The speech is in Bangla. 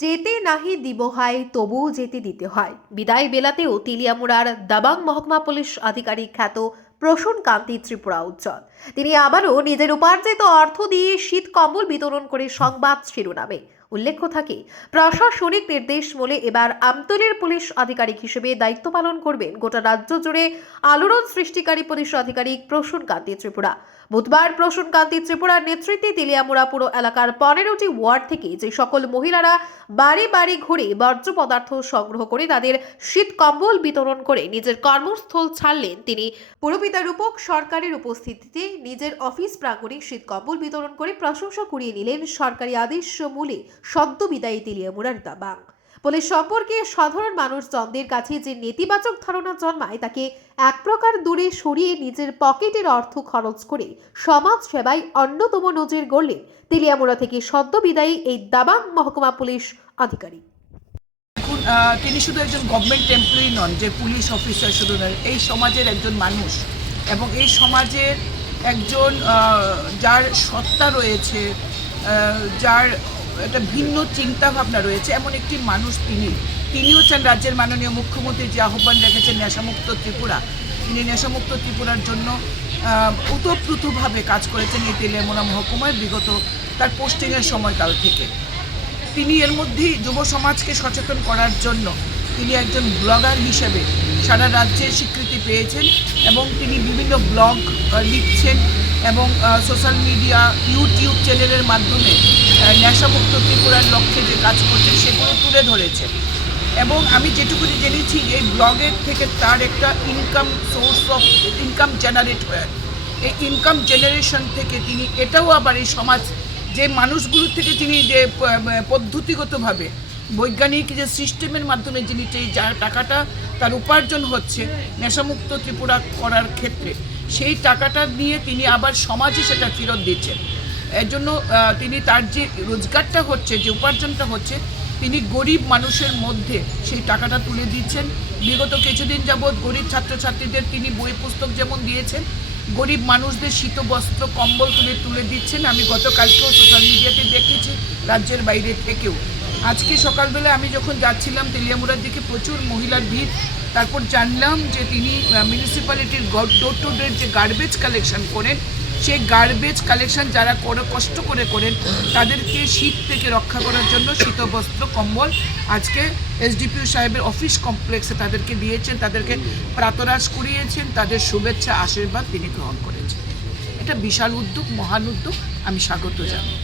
যেতে নাহি দিব হয় তবুও যেতে দিতে হয়। বিদায় বেলাতেও তেলিয়ামুড়ার দাবাং মহকুমা পুলিশ আধিকারিক খ্যাত প্রসূন কান্তি ত্রিপুরা উজ্জ্বল। তিনি আবারও নিজের উপার্জিত অর্থ দিয়ে শীত কম্বল বিতরণ করে সংবাদ শিরোনামে উল্লেখ্য থাকে, প্রশাসনিক নির্দেশ মূলে এবার আমতলীর পুলিশ আধিকারিক হিসেবে দায়িত্ব পালন করবেন গোটা রাজ্য জুড়ে আলোড়ন সৃষ্টিকারী পুলিশ আধিকারিক প্রসূন কান্তি ত্রিপুরা। বুধবার প্রসূন কান্তি ত্রিপুরার নেতৃত্বে তেলিয়ামুড়া পুর এলাকার 15টি ওয়ার্ড থেকে যে সকল মহিলারা বাড়ি বাড়ি ঘুরে বর্জ্য পদার্থ সংগ্রহ করে তাদের শীত কম্বল বিতরণ করে নিজের কর্মস্থল ছাড়লেন, তিনি পুরপিতা রূপক সরকারের উপস্থিতিতে নিজের অফিস প্রাঙ্গণে শীত কম্বল বিতরণ করে প্রশংসা কুড়িয়ে নিলেন সরকারি আদেশ মূলে সদ্য বিদায়ী তেলিয়ামুড়ার দাবাং। পুলিশ সম্পর্কে সাধারণ মানুষজনদের কাছে যে নেতিবাচক ধারণা জন্মায় তাকে এক প্রকার দূরে সরিয়ে নিজের পকেটের অর্থ খরচ করে সমাজ সেবায় অন্যতম নজির গড়লেন তেলিয়ামুড়া থেকে সদ্য বিদায়ী এই দাবাং মহকুমা পুলিশ আধিকারিক। তিনি শুধু একজন গভর্নমেন্ট এমপ্লয়ি নন, যে পুলিশ অফিসার শুধু নন, এই সমাজের একজন মানুষ এবং এই সমাজের একজন যার সত্তা রয়েছে, যার একটা ভিন্ন চিন্তা ভাবনা রয়েছে, এমন একটি মানুষ তিনিও চান রাজ্যের মাননীয় মুখ্যমন্ত্রী যে আহ্বান রেখেছেন নেশামুক্ত ত্রিপুরা, তিনি নেশামুক্ত ত্রিপুরার জন্য ওতপ্রোতভাবে কাজ করেছেন এই তেলিয়ামুড়া মহকুমায় বিগত তার পোস্টিংয়ের সময়কাল থেকে। তিনি এর মধ্যেই যুব সমাজকে সচেতন করার জন্য তিনি একজন ব্লগার হিসেবে সারা রাজ্যে স্বীকৃতি পেয়েছেন এবং তিনি বিভিন্ন ব্লগ লিখছেন এবং সোশ্যাল মিডিয়া ইউটিউব চ্যানেলের মাধ্যমে নেশামুক্ত ত্রিপুরার লক্ষ্যে যে কাজ করছেন সেগুলো তুলে ধরেছেন। এবং আমি যেটুকুনি জেনেছি এই ব্লগের থেকে তার একটা সোর্স অফ ইনকাম জেনারেট হয়। এই ইনকাম জেনারেশন থেকে তিনি এটাও আবার এই সমাজ যে মানুষগুলোর থেকে তিনি যে পদ্ধতিগতভাবে বৈজ্ঞানিক যে সিস্টেমের মাধ্যমে যিনি যার টাকাটা তার উপার্জন হচ্ছে নেশামুক্ত ত্রিপুরা করার ক্ষেত্রে, সেই টাকাটা নিয়ে তিনি আবার সমাজে সেটা ফেরত দিচ্ছেন। এর জন্য তিনি তার যে রোজগারটা হচ্ছে, যে উপার্জনটা হচ্ছে, তিনি গরিব মানুষের মধ্যে সেই টাকাটা তুলে দিচ্ছেন। বিগত কিছুদিন যাবৎ গরিব ছাত্রছাত্রীদের তিনি বই পুস্তক যেমন দিয়েছেন, গরিব মানুষদের শীত বস্ত্র কম্বল তুলে দিচ্ছেন। আমি গতকালকেও সোশ্যাল মিডিয়াতে দেখেছি, রাজ্যের বাইরে থেকেও। আজকে সকালবেলা আমি যখন যাচ্ছিলাম তেলিয়ামুড়ার দিকে প্রচুর মহিলার ভিড়, তারপর জানলাম যে তিনি মিউনিসিপ্যালিটির ডোর টু ডোর যে গার্বেজ কালেকশন করেন, সেই গার্বেজ কালেকশন যারা কষ্ট করে করেন তাদেরকে শীত থেকে রক্ষা করার জন্য শীতবস্ত্র কম্বল আজকে এসডিপিও সাহেবের অফিস কমপ্লেক্সে তাদেরকে দিয়েছেন, তাদেরকে প্রাতরাশ করিয়েছেন, তাদের শুভেচ্ছা আশীর্বাদ তিনি গ্রহণ করেছেন। এটা বিশাল উদ্যোগ, মহান উদ্যোগ, আমি স্বাগত জানাই।